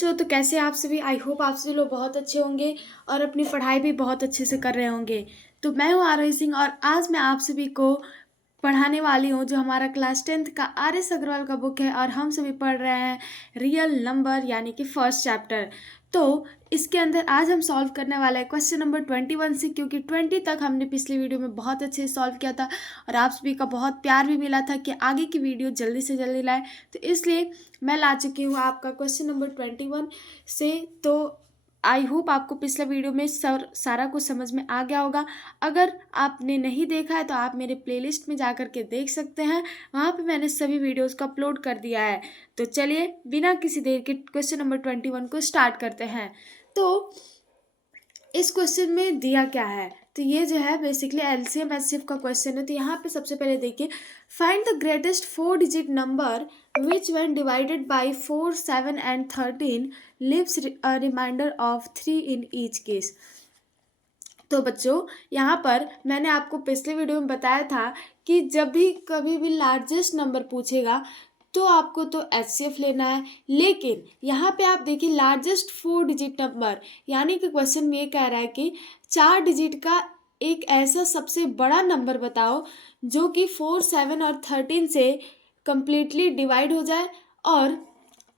तो कैसे हैं आप सभी। आई होप आप सभी लोग बहुत अच्छे होंगे और अपनी पढ़ाई भी बहुत अच्छे से कर रहे होंगे। तो मैं हूँ आरोही सिंह और आज मैं आप सभी को पढ़ाने वाली हूँ जो हमारा क्लास 10th का आर एस अग्रवाल का बुक है और हम सभी पढ़ रहे हैं रियल नंबर यानी कि फर्स्ट चैप्टर। तो इसके अंदर आज हम सॉल्व करने वाला है क्वेश्चन नंबर 21 से, क्योंकि 20 तक हमने पिछली वीडियो में बहुत अच्छे से सॉल्व किया था और आप सभी का बहुत प्यार भी मिला था कि आगे की वीडियो जल्दी से जल्दी लाए। तो इसलिए मैं ला चुकी हूँ आपका क्वेश्चन नंबर 21 से। तो आई होप आपको पिछला वीडियो में सारा कुछ समझ में आ गया होगा। अगर आपने नहीं देखा है तो आप मेरे प्लेलिस्ट में जा कर के देख सकते हैं, वहाँ पे मैंने सभी वीडियोस को अपलोड कर दिया है। तो चलिए बिना किसी देर के क्वेश्चन नंबर 21 को स्टार्ट करते हैं। तो इस क्वेश्चन में दिया क्या है, तो ये जो है बेसिकली एलसीएम एचसीएफ का क्वेश्चन है। तो यहाँ पे सबसे पहले देखिए, find the greatest 4 digit number which when divided by 4, 7 and 13 leaves a remainder of 3 in each case. तो बच्चों यहाँ पर मैंने आपको पिछले वीडियो में बताया था कि जब भी कभी भी लार्जेस्ट नंबर पूछेगा तो आपको तो एचसीएफ लेना है, लेकिन यहाँ पे आप देखिए लार्जेस्ट 4 डिजिट नंबर, यानी कि क्वेश्चन में ये कह रहा है कि 4 डिजिट का एक ऐसा सबसे बड़ा नंबर बताओ जो कि 4, 7 और 13 से कम्प्लीटली डिवाइड हो जाए और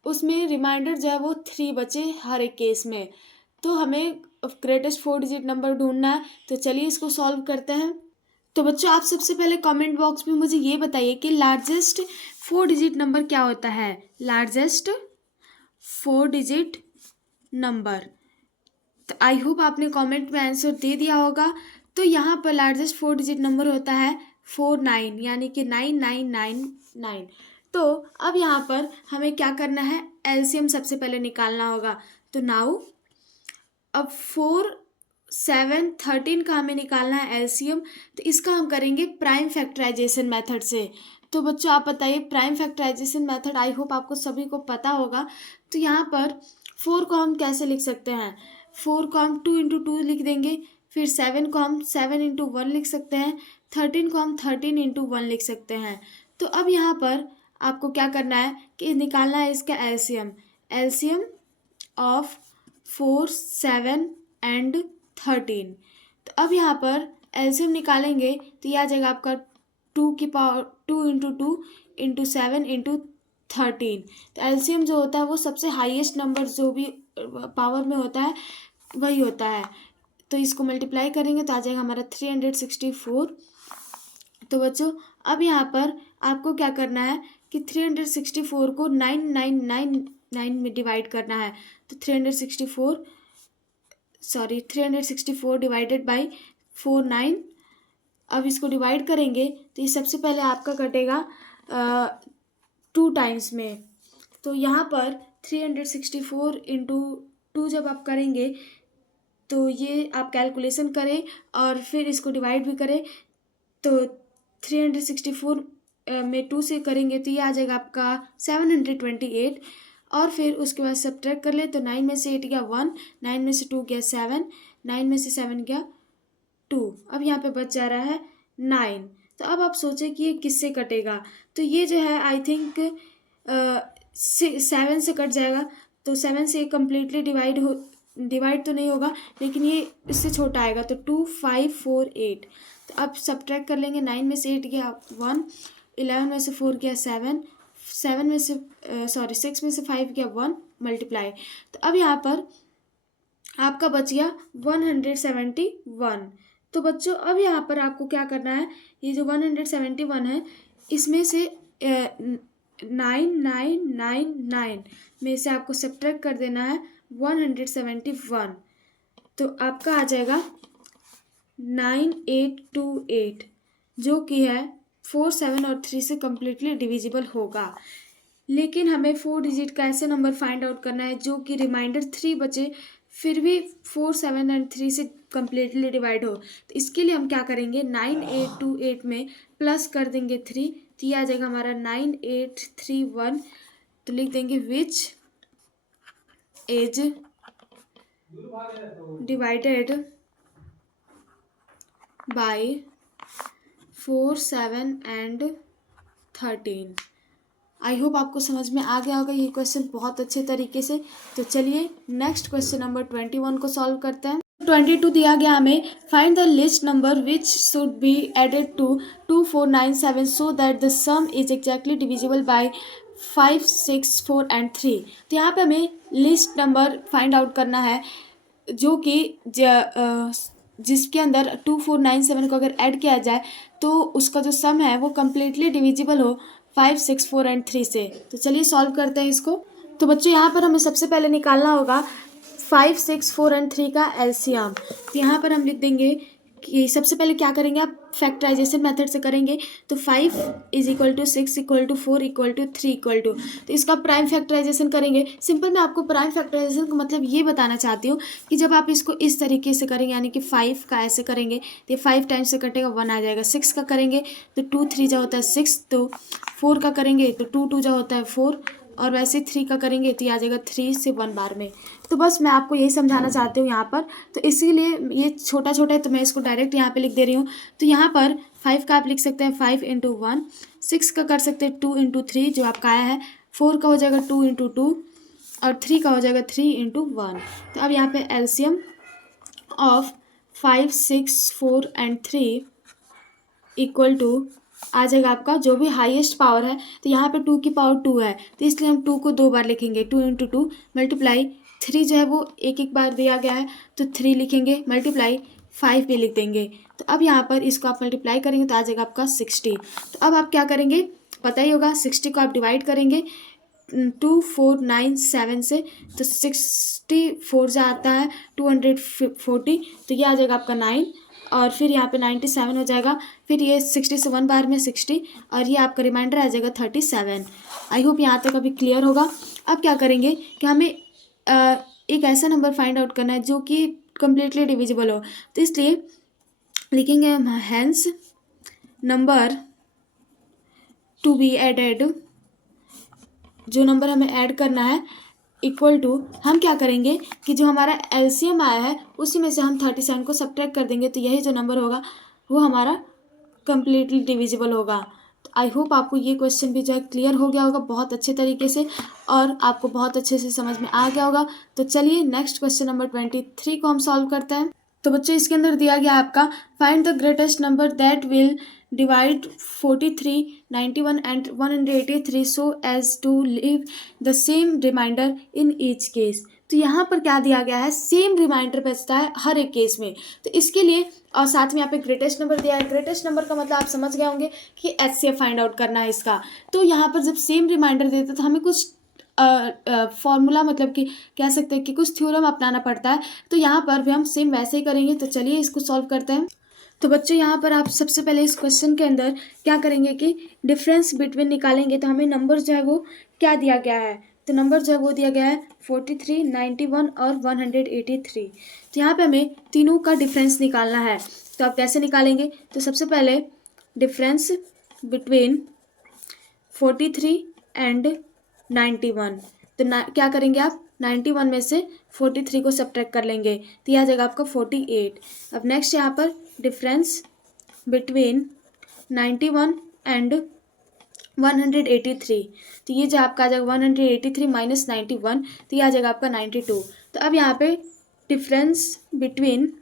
उसमें रिमाइंडर जो है वो 3 बचे हर एक केस में। तो हमें ग्रेटेस्ट 4 डिजिट नंबर ढूंढना है। तो चलिए इसको सॉल्व करते हैं। तो बच्चों आप सबसे पहले कमेंट बॉक्स में मुझे ये बताइए कि लार्जेस्ट 4 डिजिट नंबर क्या होता है। लार्जेस्ट 4 डिजिट नंबर, तो आई होप आपने कमेंट में आंसर दे दिया होगा। तो यहाँ पर लार्जेस्ट 4 डिजिट नंबर होता है 49, यानी कि 9999। तो अब यहाँ पर हमें क्या करना है, एलसीएम सबसे पहले निकालना होगा। तो नाउ अब 4, 7, 13 का हमें निकालना है एलसीएम। तो इसका हम करेंगे प्राइम फैक्टराइजेशन मेथड से। तो बच्चों आप बताइए, prime factorization method I hope आपको सभी को पता होगा। तो यहाँ पर 4 को हम कैसे लिख सकते हैं, 4 को हम 2 × 2 लिख देंगे, फिर 7 को हम 7 × 1 लिख सकते हैं, 13 को हम 13 × 1 लिख सकते हैं। तो अब यहाँ पर आपको क्या करना है कि निकालना है इसका एलसीएम। LCM of 4, 7 and 13। तो अब यहाँ पर एलसीएम निकालेंगे तो यह आ जाएगा आपका 2 की पावर 2 × 2 × 7 × 13। तो एलसीएम जो होता है वो सबसे हाईएस्ट नंबर जो भी पावर में होता है वही होता है। तो इसको मल्टीप्लाई करेंगे तो आ जाएगा हमारा 364। तो बच्चों अब यहाँ पर आपको क्या करना है कि 364 को 9999 में डिवाइड करना है। तो 364 डिवाइडेड बाई 49। अब इसको डिवाइड करेंगे तो ये सबसे पहले आपका कटेगा 2 टाइम्स में। तो यहाँ पर 364 × 2 जब आप करेंगे तो ये आप कैलकुलेशन करें और फिर इसको डिवाइड भी करें। तो 364 में 2 से करेंगे तो ये आ जाएगा आपका 728। और फिर उसके बाद सब्ट्रैक्ट कर ले तो 9 में से 8 गया 1, 9 में से 2 गया 7, 9 में से 7 गया 2। अब यहाँ पे बच जा रहा है 9। तो अब आप सोचें कि ये किससे कटेगा। तो ये जो है आई थिंक 7 से कट जाएगा। तो 7 से कम्प्लीटली डिवाइड तो नहीं होगा, लेकिन ये इससे छोटा आएगा। तो 2, 5, 4, 8। तो अब सब्ट्रैक्ट कर लेंगे, 9 में से 8 गया 1, 11 में से 4 गया 7, 6 में से 5 गया 1, मल्टीप्लाई। तो अब यहाँ पर आपका बच गया 171। तो बच्चों अब यहाँ पर आपको क्या करना है, ये जो 171 है इसमें से 9999 में से आपको सब्ट्रैक्ट कर देना है 171। तो आपका आ जाएगा 9828, जो कि है 4, 7 और 3 से कम्प्लीटली डिविजिबल होगा। लेकिन हमें 4 डिजिट का ऐसे नंबर फाइंड आउट करना है जो कि रिमाइंडर 3 बचे फिर भी 4, 7 एंड 3 से कम्प्लीटली डिवाइड हो। तो इसके लिए हम क्या करेंगे, 9828 में प्लस कर देंगे 3, तो ये आ जाएगा हमारा 9831। तो लिख देंगे which is divided by 4, 7 and 13। I hope आपको समझ में आ गया होगा ये क्वेश्चन बहुत अच्छे तरीके से। तो चलिए नेक्स्ट क्वेश्चन नंबर 21 को सॉल्व करते हैं। 22 दिया गया हमें, find the least number which should be added to 2497 so that the sum is exactly divisible by 5, 6, 4 and 3। तो यहाँ पे हमें लिस्ट नंबर फाइंड आउट करना है जो कि जिसके अंदर 2497 को अगर ऐड किया जाए तो उसका जो सम है वो कम्प्लीटली डिविजिबल हो 5, 6, 4 एंड 3 से। तो चलिए सॉल्व करते हैं इसको। तो बच्चों यहाँ पर हमें सबसे पहले निकालना होगा 5, 6, 4 एंड 3 का एलसीएम। तो यहाँ पर हम लिख देंगे कि सबसे पहले क्या करेंगे, आप फैक्टराइजेशन मेथड से करेंगे। तो 5 is equal to 6 equal to 4 equal to 3 equal to, तो इसका प्राइम फैक्टराइजेशन करेंगे। सिंपल मैं आपको प्राइम फैक्टराइजेशन का मतलब ये बताना चाहती हूँ कि जब आप इसको इस तरीके से करेंगे, यानी कि 5 का ऐसे करेंगे तो ये 5 टाइम्स से कटेगा 1 आ जाएगा। 6 का करेंगे तो 2 3 जो होता है 6, तो 4 का करेंगे तो 2 2 जो होता है 4, और वैसे 3 का करेंगे तो ये आ जाएगा 3 से 1 बार में। तो बस मैं आपको यही समझाना चाहती हूँ यहाँ पर। तो इसीलिए ये छोटा छोटा है तो मैं इसको डायरेक्ट यहाँ पे लिख दे रही हूँ। तो यहाँ पर 5 का आप लिख सकते हैं 5 इंटू 1, 6 का कर सकते हैं 2 इंटू 3 जो आपका आया है, 4 का हो जाएगा 2 इंटू 2, और 3 का हो जाएगा 3 इंटू 1। तो अब यहाँ पे LCM of 5, 6, 4 and 3 equal to आ जाएगा आपका जो भी हाईएस्ट पावर है। तो यहाँ पे 2 की पावर 2 है तो इसलिए हम 2 को 2 बार लिखेंगे, 2 इंटू 2 मल्टीप्लाई 3 जो है वो एक एक बार दिया गया है तो 3 लिखेंगे, मल्टीप्लाई 5 भी लिख देंगे। तो अब यहाँ पर इसको आप मल्टीप्लाई करेंगे तो आ जाएगा आपका 60। तो अब आप क्या करेंगे, पता ही होगा, 60 को आप डिवाइड करेंगे 2497 से, तो 64 जो आता है 240, तो ये आ जाएगा आपका 9, और फिर यहाँ पे 97 हो जाएगा, फिर ये 60 से 1 बार में 60, और ये आपका रिमाइंडर आ जाएगा 37। आई होप यहाँ तक अभी क्लियर होगा। अब क्या करेंगे कि हमें एक ऐसा नंबर फाइंड आउट करना है जो कि कम्प्लीटली डिविजिबल हो। तो इसलिए लिखेंगे हम hence number to be added, जो नंबर हमें ऐड करना है इक्वल टू, हम क्या करेंगे कि जो हमारा एलसीएम आया है उसी में से हम 37 को सब्ट्रैक्ट कर देंगे, तो यही जो नंबर होगा वो हमारा कम्प्लीटली डिविजिबल होगा। तो आई होप आपको ये क्वेश्चन भी जो है क्लियर हो गया होगा बहुत अच्छे तरीके से, और आपको बहुत अच्छे से समझ में आ गया होगा। तो चलिए नेक्स्ट क्वेश्चन नंबर 23 को हम सॉल्व करते हैं। तो बच्चों इसके अंदर दिया गया आपका, find the greatest number that will divide 43, 91 and 183 so as to leave the same remainder in each case. तो यहाँ पर क्या दिया गया है, सेम रिमाइंडर बचता है हर एक केस में। तो इसके लिए, और साथ में यहाँ पे ग्रेटेस्ट नंबर दिया है। ग्रेटेस्ट नंबर का मतलब आप समझ गए होंगे कि एचसीएफ फाइंड आउट करना है इसका। तो यहाँ पर जब सेम रिमाइंडर देते तो हमें कुछ फॉर्मूला, मतलब कि कह सकते हैं कि कुछ थ्योरम अपनाना पड़ता है। तो यहाँ पर भी हम सेम वैसे ही करेंगे। तो चलिए इसको सॉल्व करते हैं। तो बच्चों यहाँ पर आप सबसे पहले इस क्वेश्चन के अंदर क्या करेंगे कि डिफरेंस बिटवीन निकालेंगे। तो हमें नंबर जो है वो क्या दिया गया है, तो नंबर जो है वो दिया गया है 43, 91 और 183। तो यहाँ पे हमें तीनों का डिफरेंस निकालना है। तो आप कैसे निकालेंगे, तो सबसे पहले डिफरेंस बिटवीन 43 एंड 91, तो क्या करेंगे आप 91 में से 43 को सब्ट्रैक्ट कर लेंगे, तो यह आ जाएगा आपका 48। अब नेक्स्ट यहाँ पर डिफरेंस बिटवीन 91 एंड 183, तो ये जो आपका आ जाएगा 183 माइनस 91, तो ये आ जाएगा आपका 92। तो अब यहाँ पे difference between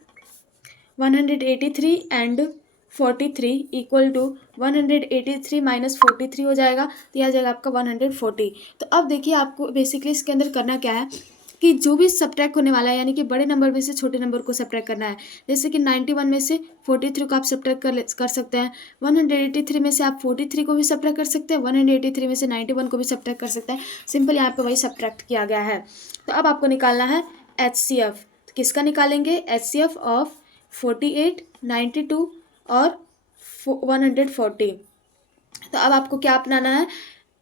183 and 43 equal to 183 minus 43 हो जाएगा, तो यह आ जाएगा आपका 140। तो अब देखिए आपको बेसिकली इसके अंदर करना क्या है कि जो भी सब्ट्रैक्ट होने वाला है, यानी कि बड़े नंबर में से छोटे नंबर को सब्ट्रैक्ट करना है। जैसे कि 91 में से 43 को आप सब्ट्रैक्ट कर सकते हैं, 183 में से आप 43 को भी सब्ट्रैक्ट कर सकते हैं, 183 में से 91 को भी सब्ट्रैक्ट कर सकते हैं। सिंपल यहाँ पे वही सब्ट्रैक्ट किया गया है। तो अब आपको निकालना है HCF। तो किसका निकालेंगे, HCF ऑफ 48, 92 और 140। तो अब आपको क्या अपनाना है,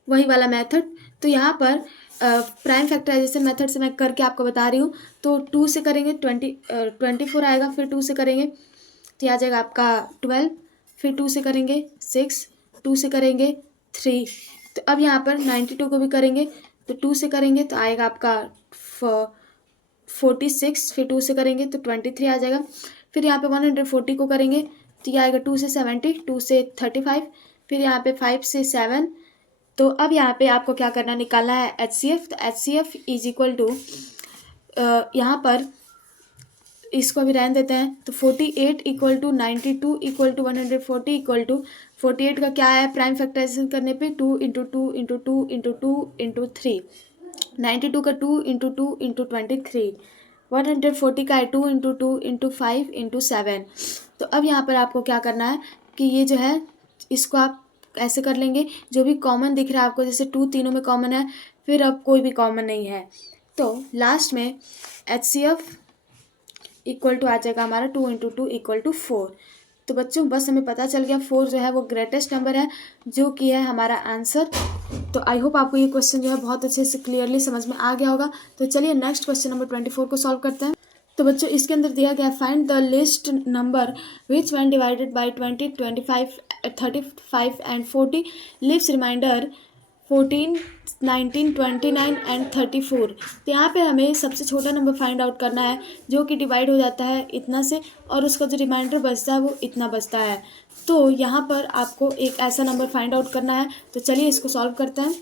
वही वाला मेथड। तो यहाँ पर प्राइम फैक्टराइजेशन मेथड से मैं करके आपको बता रही हूँ। तो 2 से करेंगे 24 आएगा, फिर 2 से करेंगे तो ये आ जाएगा आपका 12, फिर 2 से करेंगे 6, 2 से करेंगे 3। तो अब यहाँ पर 92 को भी करेंगे तो 2 से करेंगे तो आएगा आपका 46, फिर 2 से करेंगे तो 23 आ जाएगा। फिर यहाँ पे 140 को करेंगे तो ये आएगा 2 से 70, 2 से 35, फिर यहाँ पे 5 से 7, तो अब यहाँ पे आपको क्या करना, निकालना है HCF। तो HCF इज इक्वल टू, यहाँ पर इसको अभी रहने देते हैं। तो 48 equal to 92 equal to 140 equal to 48 का क्या है, प्राइम फैक्टराइजेशन करने पे 2 इंटू 2 इंटू 2 इंटू 2 इंटू 3, 92 का 2 इंटू 2 इंटू 23, 140 का है 2 इंटू 2 इंटू 5 इंटू 7। तो अब यहाँ पर आपको क्या करना है कि ये जो है इसको आप ऐसे कर लेंगे, जो भी कॉमन दिख रहा है आपको, जैसे 2 तीनों में कॉमन है, फिर अब कोई भी कॉमन नहीं है, तो लास्ट में HCF इक्वल टू आ जाएगा हमारा 2 इंटू 2 इक्वल टू 4। तो बच्चों बस हमें पता चल गया 4 जो है वो ग्रेटेस्ट नंबर है, जो कि है हमारा आंसर। तो आई होप आपको ये क्वेश्चन जो है बहुत अच्छे से क्लियरली समझ में आ गया होगा। तो चलिए नेक्स्ट क्वेश्चन नंबर 24 को सॉल्व करते हैं। तो बच्चों इसके अंदर दिया गया, find the least number which when divided by 20, 25, 35 and 40 leaves remainder 14, 19, 29 and 34। तो यहाँ पे हमें सबसे छोटा नंबर फाइंड आउट करना है, जो कि डिवाइड हो जाता है इतना से, और उसका जो रिमाइंडर बचता है वो इतना बचता है। तो यहाँ पर आपको एक ऐसा नंबर फाइंड आउट करना है। तो चलिए इसको सॉल्व करते हैं।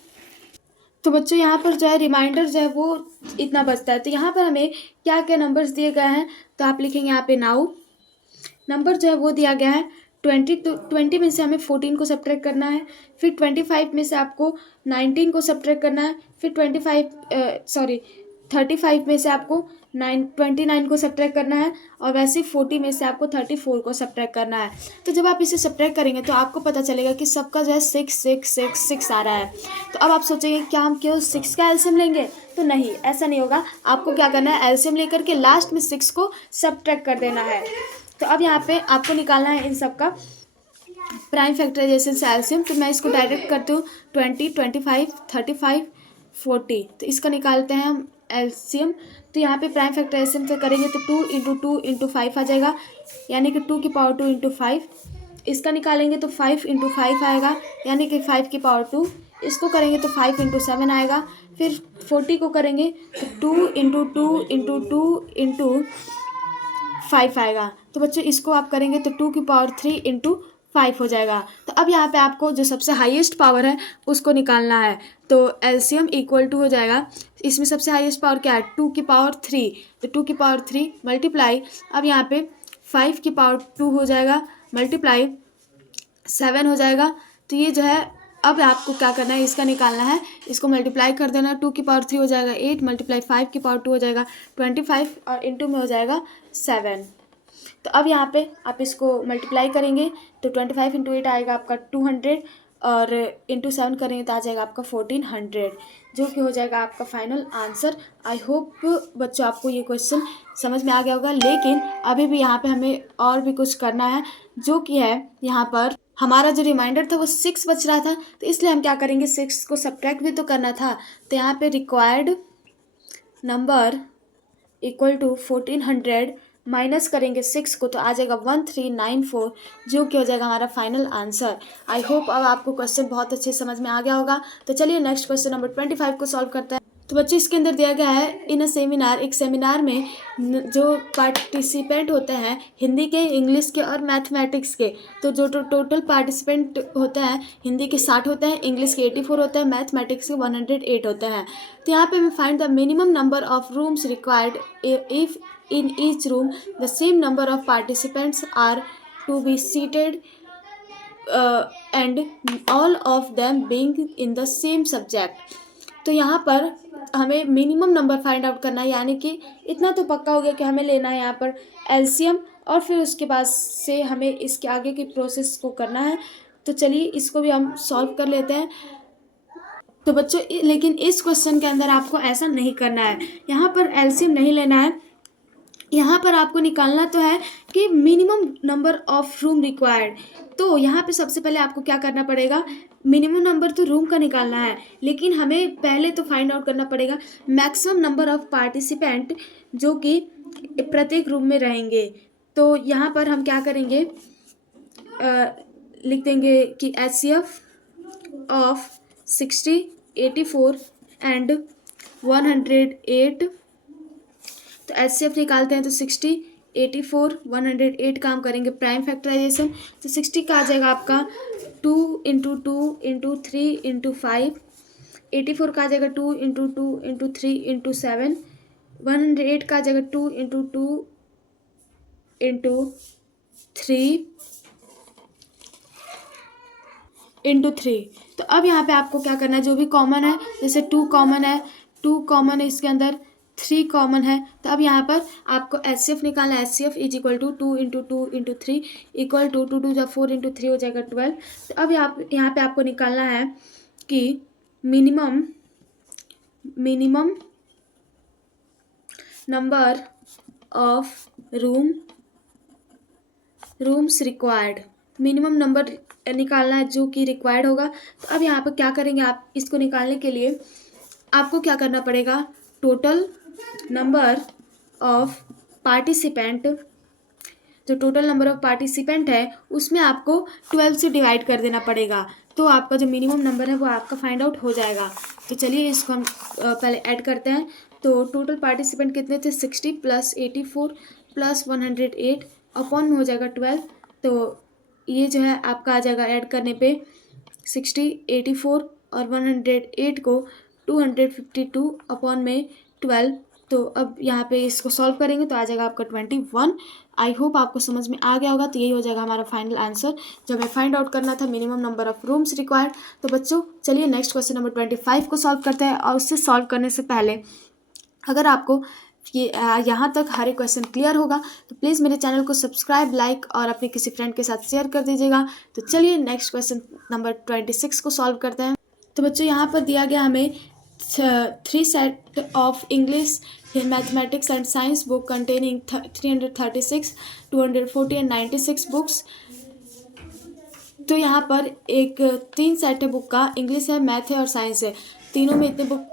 तो बच्चों यहाँ पर जो है रिमाइंडर जो है वो इतना बचता है। तो यहाँ पर हमें क्या क्या नंबर्स दिए गए हैं, तो आप लिखेंगे यहाँ पे नाउ। नंबर जो है वो दिया गया है 20। तो 20 में से हमें 14 को सब्ट्रैक्ट करना है, फिर 25 में से आपको 19 को सब्ट्रैक्ट करना है, फिर 35 में से आपको 29 को सब्ट्रैक्ट करना है, और वैसे 40 में से आपको 34 को सब्ट्रैक्ट करना है। तो जब आप इसे सब्ट्रैक्ट करेंगे तो आपको पता चलेगा कि सबका जो है 6 6 6 6 आ रहा है। तो अब आप सोचेंगे क्या हम केवल 6 का एलसीएम लेंगे, तो नहीं, ऐसा नहीं होगा। आपको क्या करना है, एलसीएम लेकर के लास्ट में 6 को सब्ट्रैक्ट कर देना है। तो अब यहाँ पे आपको निकालना है इन सब का प्राइम फैक्टराइजेशन से एलसीएम। तो मैं इसको डायरेक्ट करती हूँ, 20, 25, 35, 40। तो इसका निकालते हैं हम एलसीएम। तो यहाँ पे प्राइम फैक्टराइजेशन से करेंगे तो 2 इंटू 2 इंटू 5 आ जाएगा, यानी कि 2 की पावर 2 इंटू 5। इसका निकालेंगे तो 5 इंटू 5 आएगा, यानी कि 5 की पावर 2। इसको करेंगे तो 5 इंटू 7 आएगा। फिर 40 को करेंगे तो 2 इंटू 2 इंटू 2 इंटू 5 आएगा। तो बच्चों इसको आप करेंगे तो 2 की पावर 3 इंटू 5 हो जाएगा। तो अब यहाँ पे आपको जो सबसे हाईएस्ट पावर है उसको निकालना है। तो एलसीएम इक्वल टू हो जाएगा, इसमें सबसे हाईएस्ट पावर क्या है, 2 की पावर 3। तो 2 की पावर 3 मल्टीप्लाई, अब यहाँ पे 5 की पावर 2 हो जाएगा, मल्टीप्लाई 7 हो जाएगा। तो ये जो है अब आपको क्या करना है, इसका निकालना है, इसको मल्टीप्लाई कर देना। 2 की पावर 3 हो जाएगा 8, मल्टीप्लाई 5 की पावर 2 हो जाएगा 25, और इंटू में हो जाएगा 7। तो अब यहाँ पे आप इसको मल्टीप्लाई करेंगे तो 25 इंटू 8 आएगा आपका 200, और इंटू 7 करेंगे तो आ जाएगा आपका 1400, जो कि हो जाएगा आपका फाइनल आंसर। आई होप बच्चों आपको ये क्वेश्चन समझ में आ गया होगा, लेकिन अभी भी यहाँ पे हमें और भी कुछ करना है, जो कि है यहाँ पर हमारा जो रिमाइंडर था वो 6 बच रहा था। तो इसलिए हम क्या करेंगे, 6 को सब्ट्रैक्ट भी तो करना था। तो यहाँ पे required number equal to 1400 minus करेंगे 6 को, तो आ जाएगा 1394, जो कि हो जाएगा हमारा फाइनल आंसर। आई होप अब आपको क्वेश्चन बहुत अच्छे समझ में आ गया होगा। तो चलिए नेक्स्ट क्वेश्चन नंबर 25 को सॉल्व करते हैं। तो बच्चों इसके अंदर दिया गया है, इन अ सेमिनार, एक सेमिनार में जो पार्टिसिपेंट होते हैं हिंदी के, इंग्लिश के और मैथमेटिक्स के, तो जो टोटल पार्टिसिपेंट होते हैं हिंदी के 60 होते हैं, इंग्लिश के 84 होते हैं, मैथमेटिक्स के 108 होते हैं। तो यहाँ पे हमें find the minimum number of rooms required if in each room the same number of participants are to be seated and all of them being in the same subject। तो यहाँ पर हमें मिनिमम नंबर फाइंड आउट करना है, यानी कि इतना तो पक्का हो गया कि हमें लेना है यहाँ पर एलसीएम, और फिर उसके बाद से हमें इसके आगे की प्रोसेस को करना है। तो चलिए इसको भी हम सॉल्व कर लेते हैं। तो बच्चों लेकिन इस क्वेश्चन के अंदर आपको ऐसा नहीं करना है, यहाँ पर एलसीएम नहीं लेना है। यहाँ पर आपको निकालना तो है कि minimum number of room required. तो यहाँ पे सबसे पहले आपको क्या करना पड़ेगा, मिनिमम नंबर तो रूम का निकालना है, लेकिन हमें पहले तो फाइंड आउट करना पड़ेगा मैक्सिमम नंबर ऑफ पार्टिसिपेंट जो कि प्रत्येक रूम में रहेंगे। तो यहाँ पर हम क्या करेंगे, लिख देंगे कि HCF ऑफ 60, 84 एंड 108। तो HCF निकालते हैं तो 60, 84 108 का हम करेंगे प्राइम फैक्टराइजेशन, तो 60 का आ जाएगा आपका 2 इंटू 2 इंटू 3 इंटू 5। 84 का आ जाएगा 2 इंटू 2 इंटू 3 इंटू 7। 108 का आ जाएगा 2 इंटू 2 इंटू 3 इंटू 3। तो अब यहाँ पे आपको क्या करना है, जो भी कॉमन है, जैसे 2 कॉमन है, 2 कॉमन है इसके अंदर, 3 कॉमन है, तो अब यहाँ पर आपको HCF निकालना है। HCF is equal to 2 into 2 into 3 equal to 2 2 जब 4 इंटू 3 हो जाएगा 12। तो अब यहाँ पे आपको निकालना है कि minimum number of rooms required, minimum number निकालना है जो कि रिक्वायर्ड होगा। तो अब यहाँ पर क्या करेंगे, आप इसको निकालने के लिए आपको क्या करना पड़ेगा, टोटल नंबर ऑफ पार्टिसिपेंट, जो टोटल नंबर ऑफ पार्टिसिपेंट है उसमें आपको 12 से डिवाइड कर देना पड़ेगा, तो आपका जो मिनिमम नंबर है वो आपका फाइंड आउट हो जाएगा। तो चलिए इसको हम पहले ऐड करते हैं। तो टोटल पार्टिसिपेंट कितने थे, 60 प्लस 84 प्लस 108 अपॉन में हो जाएगा 12। तो ये जो है आपका आ जाएगा ऐड करने पे 60 84 और 108 को 252 अपॉन में 12। तो अब यहाँ पे इसको सॉल्व करेंगे तो आ जाएगा आपका 21। आई होप आपको समझ में आ गया होगा। तो यही हो जाएगा हमारा फाइनल आंसर, जब हमें फाइंड आउट करना था minimum number of rooms required. तो बच्चों चलिए नेक्स्ट क्वेश्चन नंबर 25 को सॉल्व करते हैं। और उससे सॉल्व करने से पहले अगर आपको ये यहाँ तक हर एक क्वेश्चन क्लियर होगा तो प्लीज़ मेरे चैनल को सब्सक्राइब, लाइक और अपने किसी फ्रेंड के साथ शेयर कर दीजिएगा। तो चलिए नेक्स्ट क्वेश्चन नंबर 26 को सॉल्व करते हैं। तो बच्चों यहाँ पर दिया गया हमें 3 set of English, mathematics and science book containing 336, 240 and 96 books. तो यहाँ पर एक 3 सेट है बुक का, इंग्लिश है, मैथ है और साइंस है, तीनों में इतने बुक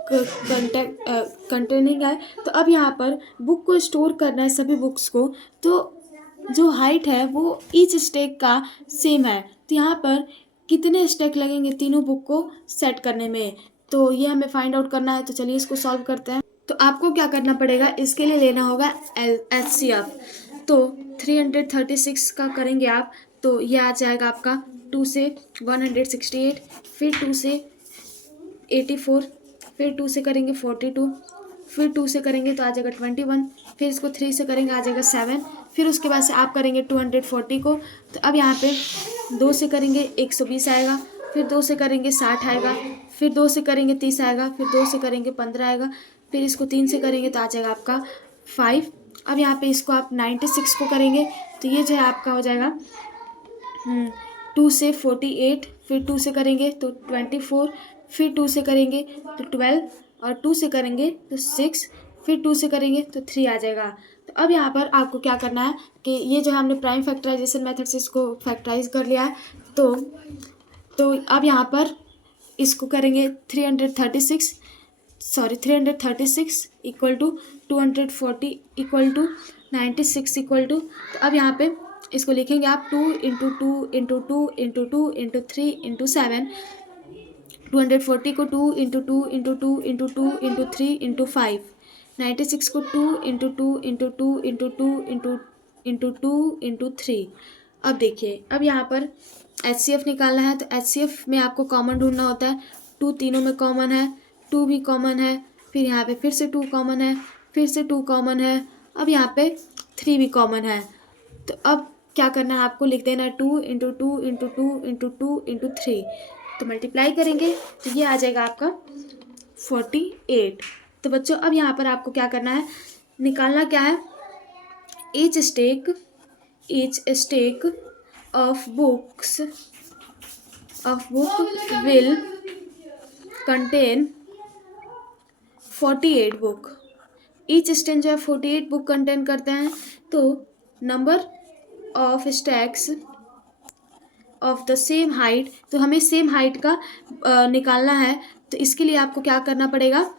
कंटेनिंग है। तो अब यहाँ पर बुक को स्टोर करना है सभी बुक्स को, तो जो हाइट है वो ईच स्टेक का सेम है। तो यहाँ पर कितने स्टेक लगेंगे तीनों बुक को सेट करने में, तो ये हमें फाइंड आउट करना है। तो चलिए इसको सॉल्व करते हैं। तो आपको क्या करना पड़ेगा, इसके लिए लेना होगा HCF। तो 336 का करेंगे आप, तो ये आ जाएगा आपका 2 से 168, फिर 2 से 84, फिर 2 से करेंगे 42, फिर 2 से करेंगे तो आ जाएगा 21, फिर इसको 3 से करेंगे आ जाएगा 7, फिर उसके बाद से आप करेंगे 240 को। तो अब यहाँ पे 2 से करेंगे 120 आएगा, फिर 2 से करेंगे 60 आएगा, फिर 2 से करेंगे 30 आएगा, फिर 2 से करेंगे 15 आएगा, फिर इसको 3 से करेंगे तो आ जाएगा आपका 5। अब यहाँ पे इसको आप 96 को करेंगे तो ये जो है आपका हो जाएगा 2 से 48, फिर 2 से करेंगे तो 24, फिर 2 से करेंगे तो 12 और 2 से करेंगे तो 6, फिर 2 से करेंगे तो 3 आ जाएगा। तो अब यहाँ पर आपको क्या करना है कि ये जो हमने प्राइम फैक्टराइजेशन मेथड से इसको फैक्टराइज कर लिया है, तो अब यहाँ पर इसको करेंगे 336 equal to 240 equal to 96 equal to, तो अब यहाँ पे इसको लिखेंगे आप 2 into 2 into 2 into 2 into 3 into 7। 240 को 2 into 2 into 2 into 2 into 3 into 5। 96 को 2 into 2 into 2 into 2 into 2 into 3। अब देखिए, अब यहाँ पर HCF निकालना है। तो HCF में आपको कॉमन ढूंढना होता है। 2 तीनों में कॉमन है, 2 भी कॉमन है, फिर यहाँ पे फिर से 2 कॉमन है, फिर से 2 कॉमन है, अब यहाँ पे 3 भी कॉमन है। तो अब क्या करना है, आपको लिख देना है 2 इंटू 2 इंटू 2 इंटू 2 इंटू 3। तो मल्टीप्लाई करेंगे तो ये आ जाएगा आपका 48। तो बच्चों अब यहाँ पर आपको क्या करना है, निकालना क्या है, each stack of book will contain 48 book. Each stack जो है 48 बुक कंटेन करते हैं। तो number of stacks of the same height, तो हमें सेम हाइट का निकालना है। तो इसके लिए आपको क्या करना पड़ेगा,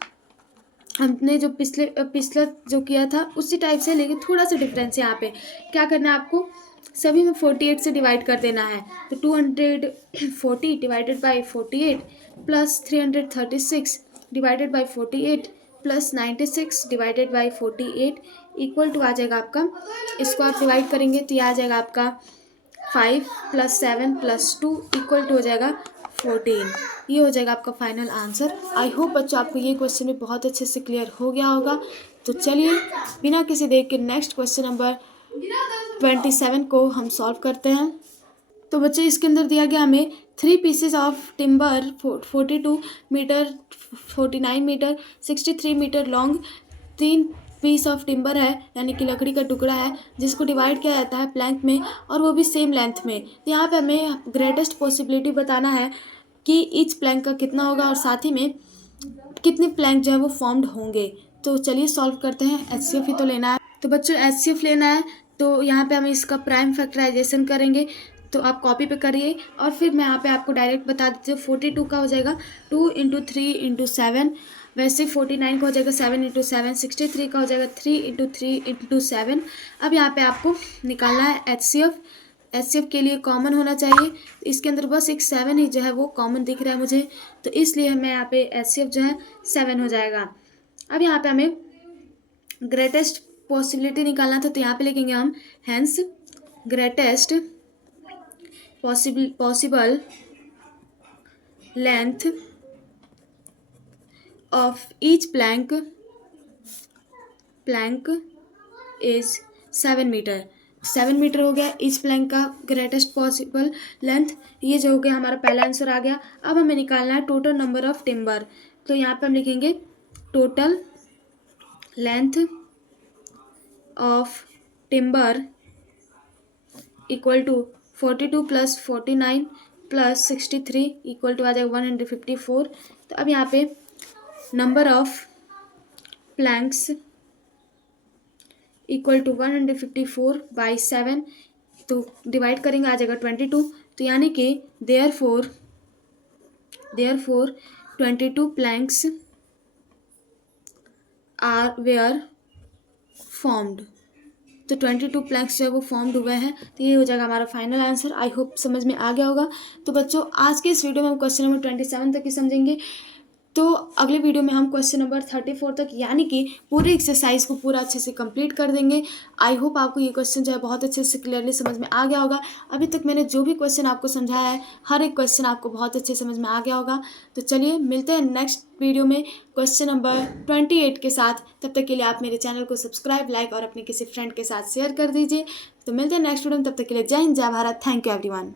हमने जो पिछला जो किया था उसी टाइप से, लेकिन थोड़ा सा डिफरेंस यहाँ पे क्या करना है, आपको सभी में 48 से डिवाइड कर देना है। तो 240 divided by 48 plus 336 divided by 48 plus 96 divided by 48 equal to आ जाएगा आपका, इसको आप डिवाइड करेंगे तो ये आ जाएगा आपका 5 + 7 + 2 इक्वल टू हो जाएगा 14। ये हो जाएगा आपका फाइनल आंसर। आई होप बच्चों आपको ये क्वेश्चन भी बहुत अच्छे से क्लियर हो गया होगा। तो चलिए बिना किसी देर के नेक्स्ट क्वेश्चन नंबर 27 को हम सॉल्व करते हैं। तो बच्चे इसके अंदर दिया गया हमें 3 pieces of timber 42 metre, 49 metre, 63 metre long 3 piece of timber है, यानी कि लकड़ी का टुकड़ा है, जिसको डिवाइड किया जाता है प्लैंक में और वो भी सेम लेंथ में। तो यहाँ पे हमें ग्रेटेस्ट पॉसिबिलिटी बताना है कि ईच प्लैंक का कितना होगा और साथ ही में कितने प्लैंक जो है वो फॉर्म्ड होंगे। तो चलिए सॉल्व करते हैं। HCF ही तो लेना है। तो बच्चों HCF लेना है तो यहाँ पे हम इसका प्राइम फैक्टराइजेशन करेंगे। तो आप कॉपी पे करिए और फिर मैं यहाँ पे आपको डायरेक्ट बता देती हूँ। 42 का हो जाएगा 2 × 3 × 7, वैसे 49 का हो जाएगा 7 × 7, 63 का हो जाएगा 3 × 3 × 7। अब यहाँ पे आपको निकालना है HCF के लिए कॉमन होना चाहिए। इसके अंदर बस एक 7 ही जो है वो कॉमन दिख रहा है मुझे, तो इसलिए मैं यहाँ पे HCF जो है 7 हो जाएगा। अब यहाँ पे हमें ग्रेटेस्ट पॉसिबिलिटी निकालना था, तो यहाँ पे लिखेंगे हम hence greatest possible length of each plank is 7 metre. 7 metre हो गया ईच प्लैंक का ग्रेटेस्ट पॉसिबल लेंथ। ये जो हो गया हमारा पहला आंसर आ गया। अब हमें निकालना है टोटल नंबर ऑफ टिम्बर। तो यहाँ पे हम लिखेंगे total length of timber equal to 42 + 49 + 63 equal to आ जाएगा 154। तो अब यहाँ पे number of planks equal to 154/7, तो डिवाइड करेंगे आ जाएगा 22। तो यानी कि देयरफॉर 22 प्लैंक्स वेयर फॉर्म्ड। तो 22 प्लैंक्स जो है वो फॉर्म्ड हुए हैं। तो ये हो जाएगा हमारा फाइनल आंसर। आई होप समझ में आ गया होगा। तो बच्चों आज के इस वीडियो में हम क्वेश्चन नंबर 27 तक ही समझेंगे। तो अगले वीडियो में हम क्वेश्चन नंबर 34 तक यानी कि पूरे एक्सरसाइज को पूरा अच्छे से कंप्लीट कर देंगे। आई होप आपको ये क्वेश्चन जो है बहुत अच्छे से क्लियरली समझ में आ गया होगा। अभी तक मैंने जो भी क्वेश्चन आपको समझाया है हर एक क्वेश्चन आपको बहुत अच्छे समझ में आ गया होगा। तो चलिए मिलते हैं नेक्स्ट वीडियो में क्वेश्चन नंबर 28 के साथ। तब तक के लिए आप मेरे चैनल को सब्सक्राइब, लाइक और अपने किसी फ्रेंड के साथ शेयर कर दीजिए। तो मिलते हैं नेक्स्ट वीडियो में, तब तक के लिए जय हिंद, जय भारत। Thank you everyone.